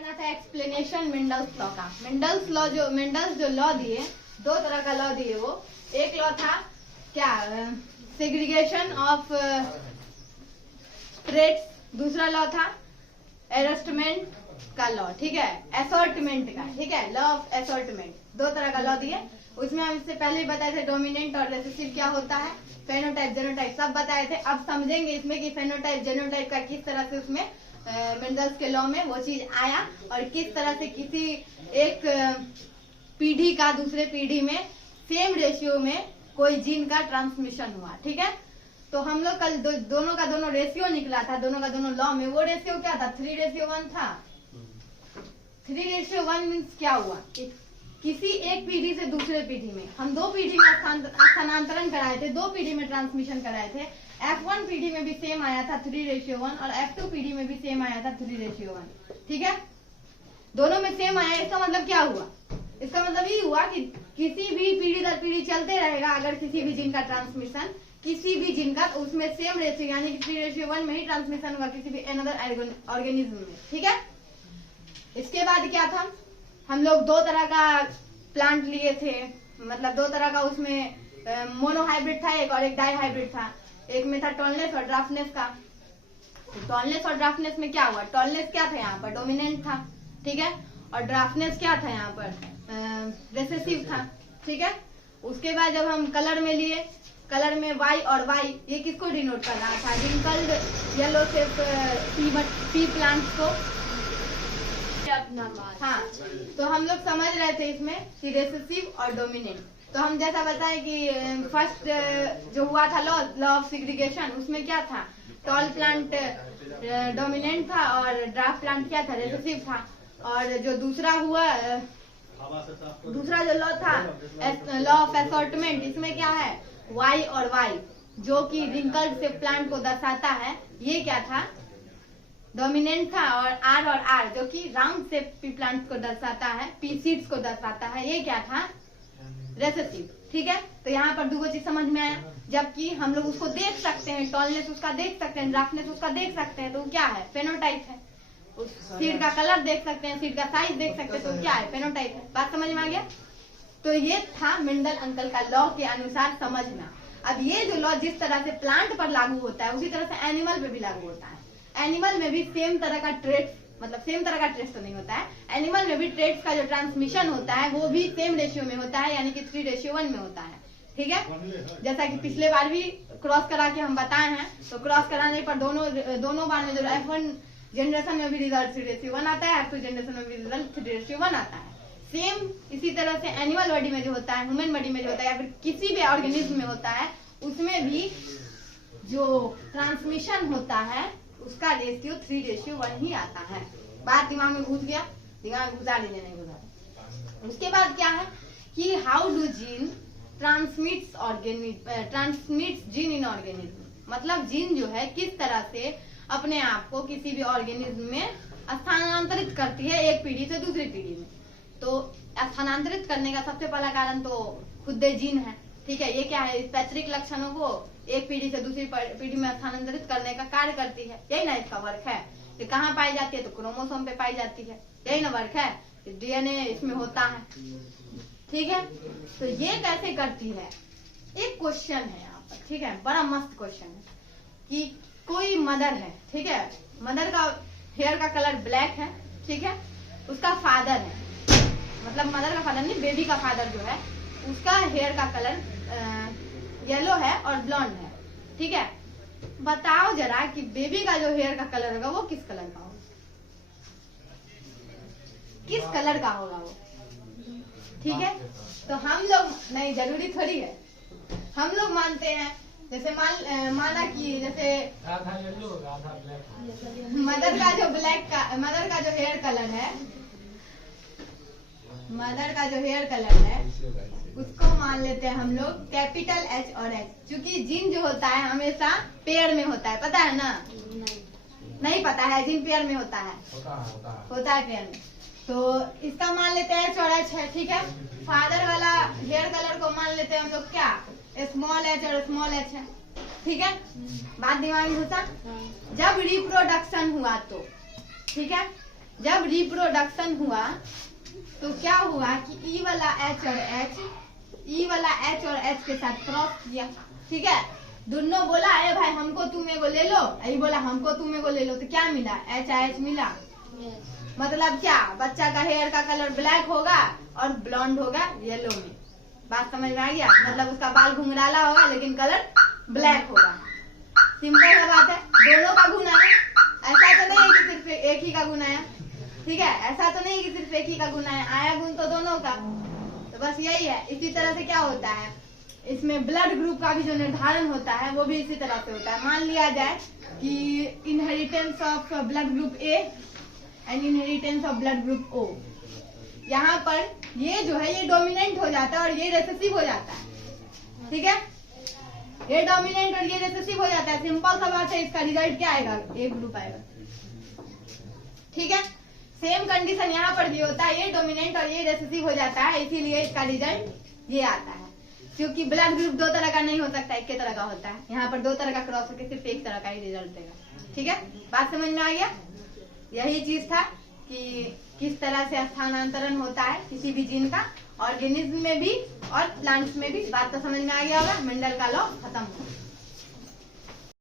करना था explanation Mendel's law का। मेंडल्स जो लॉ दिए, दो तरह का लॉ दिए वो। एक लॉ था क्या, सेग्रीगेशन ऑफ ट्रेड्स, दूसरा लॉ था एडजस्टमेंट का लॉ, ठीक है, असॉर्टमेंट का, ठीक है, लॉ ऑफ असॉर्टमेंट। दो तरह का लॉ दिए। उसमें हम इससे पहले ही बताए थे डोमिनेंट और रिसेसिव क्या होता है, फेनोटाइप जेनोटाइप सब बताए थे। अब समझेंगे इसमें कि फेनोटाइप जेनोटाइप का किस तरह से उसमें मेंडल्स के लॉ में वो चीज आया और किस तरह से किसी एक पीढ़ी का दूसरे पीढ़ी में सेम रेशियो में कोई जीन का ट्रांसमिशन हुआ, ठीक है। तो हम लोग कल दोनों का दोनों रेशियो निकला था, दोनों का दोनों लॉ में। वो रेशियो क्या था, 3:1 था। 3:1 मीन्स क्या हुआ कि किसी एक पीढ़ी से दूसरे पीढ़ी में हम दो पीढ़ी में स्थानांतरण कराए थे, दो पीढ़ी में ट्रांसमिशन कराए थे। F1 पीढ़ी में भी सेम आया था 3:1 और F2 पीढ़ी में भी सेम आया था 3:1, ठीक है। दोनों में सेम आया, इसका मतलब क्या हुआ, इसका मतलब ये हुआ कि किसी भी पीढ़ी दर पीढ़ी चलते रहेगा अगर किसी भी जीन का ट्रांसमिशन, किसी भी जीन का, उसमें सेम रेशियो यानी कि 3:1 में ही ट्रांसमिशन होगा किसी भी अनदर ऑर्गेनिज्म में, ठीक है। इसके बाद क्या था, हम लोग दो तरह का प्लांट लिए थे, मतलब दो तरह का, उसमें मोनोहाइब्रिड था एक और एक डाई हाइब्रिड था। एक में था टॉलनेस और ड्राफ्टनेस का। तो टॉलनेस और ड्राफ्टनेस में क्या हुआ, टॉलनेस क्या था यहाँ पर, डोमिनेंट था, ठीक है, और ड्राफ्टनेस क्या था यहाँ पर, रिसेसिव था, ठीक है। उसके बाद जब हम कलर में लिए, कलर में वाई और वाई, ये किसको डिनोट कर रहा था, रिंकल्ड येलो से पी प्लांट्स को। हाँ, तो हम लोग समझ रहे थे इसमें कि रिसेसिव और डोमिनेंट। तो हम जैसा बताए कि फर्स्ट जो हुआ था लॉ ऑफ सेग्रीगेशन, उसमें क्या था, टॉल प्लांट डोमिनेंट था और ड्राफ्ट प्लांट क्या था, रिसेसिव था। और जो दूसरा हुआ, दूसरा जो लॉ था लॉ ऑफ असॉर्टमेंट, इसमें क्या है, वाई और वाई, जो कि रिंकल्ड से प्लांट को दर्शाता है, ये क्या था, डोमिनेंट था। और आर जो कि राउंड से पी प्लांट को दर्शाता है, पी सीड्स को दर्शाता है, ये क्या था, रेसेसिव, ठीक है। तो यहाँ पर दो चीज समझ में आया। जबकि हम लोग उसको देख सकते हैं, टॉलनेस उसका देख सकते हैं, ड्राफ्टनेस उसका देख सकते हैं, तो क्या है, फेनोटाइप है। उस सीड का कलर देख सकते हैं, सीड का साइज देख सकते हैं, तो क्या है, फेनोटाइप है। बात समझ में आ गया। तो ये था मेंडल अंकल का लॉ के अनुसार समझना। अब ये जो लॉ जिस तरह से प्लांट पर लागू होता है, उसी तरह से एनिमल पे भी लागू होता है। एनिमल में भी सेम तरह का ट्रेड्स, मतलब सेम तरह का ट्रेड्स तो नहीं होता है, एनिमल में भी ट्रेड्स का जो ट्रांसमिशन होता है वो भी सेम रेशियो में होता है, यानी कि 3:1 में होता है, ठीक है। जैसा कि पिछले बार भी क्रॉस करा के हम बताए हैं। तो क्रॉस कराने पर दोनों बार में जो F1 जनरेशन में भी रिजल्ट 3:1 आता है, F2 जनरेशन में भी रिजल्ट 3:1 आता है। सेम इसी तरह से एनिमल बॉडी में जो होता है, ह्यूमन बॉडी में जो होता है, या फिर किसी भी ऑर्गेनिज्म में होता है, उसमें भी जो ट्रांसमिशन होता है उसका रेशियो 3:1 ही आता है। बात दिमाग में घुस गया, दिमाग में घुसा लीजिए, नहीं घुसा। उसके बाद क्या है कि how do gene transmits gene in organism, मतलब जीन जो है किस तरह से अपने आप को किसी भी ऑर्गेनिज्म में स्थानांतरित करती है एक पीढ़ी से दूसरी पीढ़ी में। तो स्थानांतरित करने का सबसे पहला कारण तो खुद जीन है, ठीक है। ये क्या है, पैतृक लक्षणों को एक पीढ़ी से दूसरी पीढ़ी में स्थानांतरित करने का कार्य करती है, यही ना इसका वर्क है। ये कहाँ पाई जाती है, तो क्रोमोसोम पे पाई जाती है, यही ना वर्क है। डीएनए इसमें होता है, ठीक है। तो ये कैसे करती है, एक क्वेश्चन है यहाँ पर, ठीक है, बड़ा मस्त क्वेश्चन है कि कोई मदर है, ठीक है, मदर का हेयर का कलर ब्लैक है, ठीक है, उसका फादर है, मतलब मदर का फादर नहीं, बेबी का फादर जो है, उसका हेयर का कलर येलो है और ब्लॉन्ड है, ठीक है। बताओ जरा कि बेबी का जो हेयर का कलर होगा वो किस कलर का होगा, किस कलर का होगा वो, ठीक है। तो हम लोग, नहीं जरूरी थोड़ी है, हम लोग मानते हैं, जैसे माना कि जैसे मदर का जो हेयर कलर है, मदर का जो हेयर कलर है उसको मान लेते हैं हम लोग कैपिटल H और H, क्योंकि जीन जो होता है हमेशा पेयर में होता है, पता है ना, नहीं पता है, जीन पेयर में होता है, होता है पेयर में। तो इसका मान लेते हैं H और H है, ठीक है। फादर वाला हेयर कलर को मान लेते हैं हम लोग क्या, स्मॉल h और स्मॉल h है, ठीक है। बात दिमाग में घुसा। जब रिप्रोडक्शन हुआ तो, ठीक है, जब रिप्रोडक्शन हुआ तो क्या हुआ कि ई वाला H और H के साथ क्रॉस किया, ठीक है। दोनों बोला अरे भाई हमको तुम एगो ले लो, यही बोला हमको तुम एगो ले लो, तो क्या मिला, HH मिला। मतलब क्या, बच्चा का हेयर का कलर ब्लैक होगा और ब्लॉन्ड होगा येलो में। बात समझ में आ गया, मतलब उसका बाल घुंघराला होगा लेकिन कलर ब्लैक होगा। सिंपल सा बात है, दोनों का गुण आया। ऐसा तो नहीं है कि सिर्फ एक ही का गुण आया, ठीक है। ऐसा तो नहीं कि सिर्फ एक ही का गुण आया गुण तो दोनों का। तो बस यही है। इसी तरह से क्या होता है, इसमें ब्लड ग्रुप का भी जो निर्धारण होता है वो भी इसी तरह से होता है। मान लिया जाए कि inheritance of blood group A and inheritance of blood group O, यहाँ पर ये जो है ये डोमिनेंट हो जाता है और ये रिसेसिव हो जाता है, ठीक है। ये डोमिनेंट और ये रिसेसिव हो जाता है। सिंपल सा बात है, इसका रिजल्ट क्या आएगा, ए ग्रुप आएगा, ठीक है। सेम कंडीशन यहाँ पर भी होता है, ये डोमिनेंट और ये रिसेसिव हो जाता है, इसीलिए इसका रिजल्ट ये आता है। क्योंकि ब्लड ग्रुप दो तरह का नहीं हो सकता, एक के तरह का होता है। यहाँ पर दो तरह का क्रॉस होकर सिर्फ एक तरह का ही रिजल्ट देगा, ठीक है। बात समझ में आ गया। यही चीज था कि किस तरह से स्थानांतरण होता है किसी भी जीन का, ऑर्गेनिज्म में भी और प्लांट्स में भी। बात तो समझ में आ गया होगा, मेंडल का लॉ खत्म हो।